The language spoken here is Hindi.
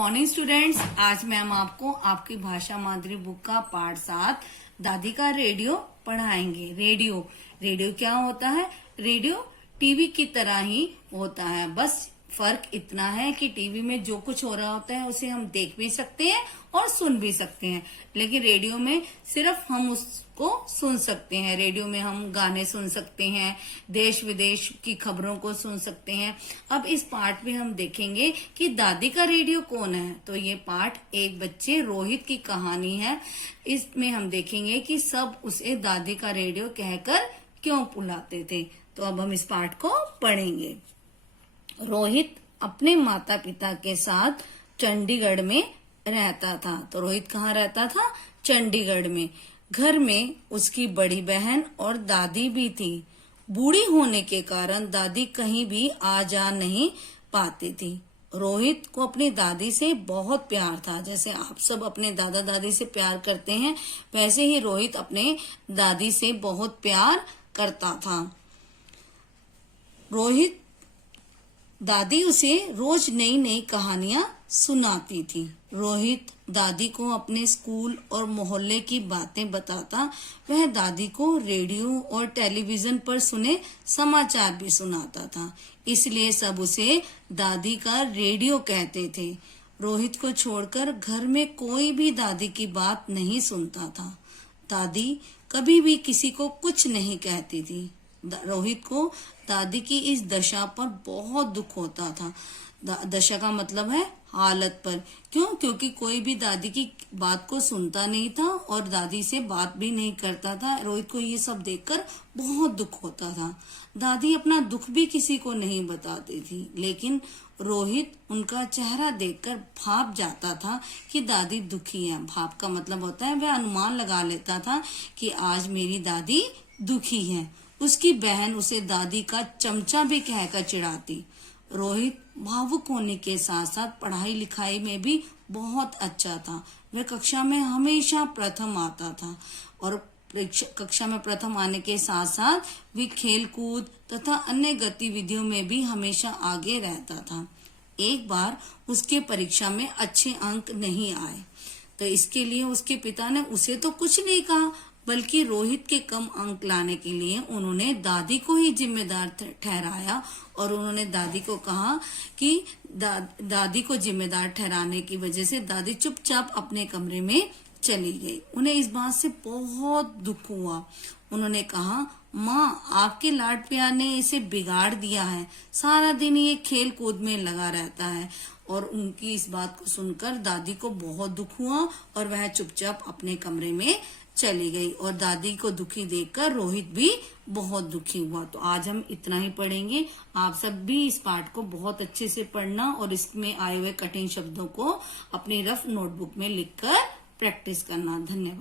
Morning students. आज मैम आपको आपकी भाषा माधुरी बुक का पाठ 7 दादी का रेडियो पढ़ाएंगे। रेडियो क्या होता है? रेडियो टीवी की तरह ही होता है, बस फर्क इतना है कि टीवी में जो कुछ हो रहा होता है उसे हम देख भी सकते हैं और सुन भी सकते हैं, लेकिन रेडियो में सिर्फ हम उसको सुन सकते हैं। रेडियो में हम गाने सुन सकते हैं, देश विदेश की खबरों को सुन सकते हैं। अब इस पाठ में हम देखेंगे कि दादी का रेडियो कौन है। तो ये पाठ एक बच्चे रोहित की कहानी है। इसमें हम देखेंगे कि सब उसे दादी का रेडियो कहकर क्यों बुलाते थे। तो अब हम इस पाठ को पढ़ेंगे। रोहित अपने माता पिता के साथ चंडीगढ़ में रहता था। तो रोहित कहाँ रहता था? चंडीगढ़ में। घर में उसकी बड़ी बहन और दादी भी थी। बूढ़ी होने के कारण दादी कहीं भी आ जा नहीं पाती थी। रोहित को अपनी दादी से बहुत प्यार था। जैसे आप सब अपने दादा दादी से प्यार करते हैं, वैसे ही रोहित अपने दादी से बहुत प्यार करता था। रोहित दादी उसे रोज नई नई कहानियां सुनाती थी। रोहित दादी को अपने स्कूल और मोहल्ले की बातें बताता। वह दादी को रेडियो और टेलीविजन पर सुने समाचार भी सुनाता था, इसलिए सब उसे दादी का रेडियो कहते थे। रोहित को छोड़कर घर में कोई भी दादी की बात नहीं सुनता था। दादी कभी भी किसी को कुछ नहीं कहती थी। रोहित को दादी की इस दशा पर बहुत दुख होता था। दशा का मतलब है हालत पर। क्यों? क्योंकि कोई भी दादी की बात को सुनता नहीं था और दादी से बात भी नहीं करता था। रोहित को ये सब देखकर बहुत दुख होता था। दादी अपना दुख भी किसी को नहीं बताती थी, लेकिन रोहित उनका चेहरा देखकर भाप जाता था कि दादी दुखी है। भाप का मतलब होता है वह अनुमान लगा लेता था कि आज मेरी दादी दुखी है। उसकी बहन उसे दादी का चमचा भी कहकर चिढ़ाती। रोहित भावुक होने के साथ साथ पढ़ाई लिखाई में भी बहुत अच्छा था। वह कक्षा में हमेशा प्रथम आता था और कक्षा में प्रथम आने के साथ साथ वह खेल कूद तथा अन्य गतिविधियों में भी हमेशा आगे रहता था। एक बार उसके परीक्षा में अच्छे अंक नहीं आए, तो इसके लिए उसके पिता ने उसे तो कुछ नहीं कहा, बल्कि रोहित के कम अंक लाने के लिए उन्होंने दादी को ही जिम्मेदार ठहराया और उन्होंने दादी को कहा कि दादी को जिम्मेदार ठहराने की वजह से दादी चुपचाप अपने कमरे में चली गई। उन्हें इस बात से बहुत दुख हुआ। उन्होंने कहा, माँ, आपके लाड प्यार ने इसे बिगाड़ दिया है। सारा दिन ये खेल कूद में लगा रहता है। और उनकी इस बात को सुनकर दादी को बहुत दुख हुआ और वह चुपचाप अपने कमरे में चली गई। और दादी को दुखी देखकर रोहित भी बहुत दुखी हुआ। तो आज हम इतना ही पढ़ेंगे। आप सब भी इस पाठ को बहुत अच्छे से पढ़ना और इसमें आए हुए कठिन शब्दों को अपनी रफ नोटबुक में लिखकर प्रैक्टिस करना। धन्यवाद।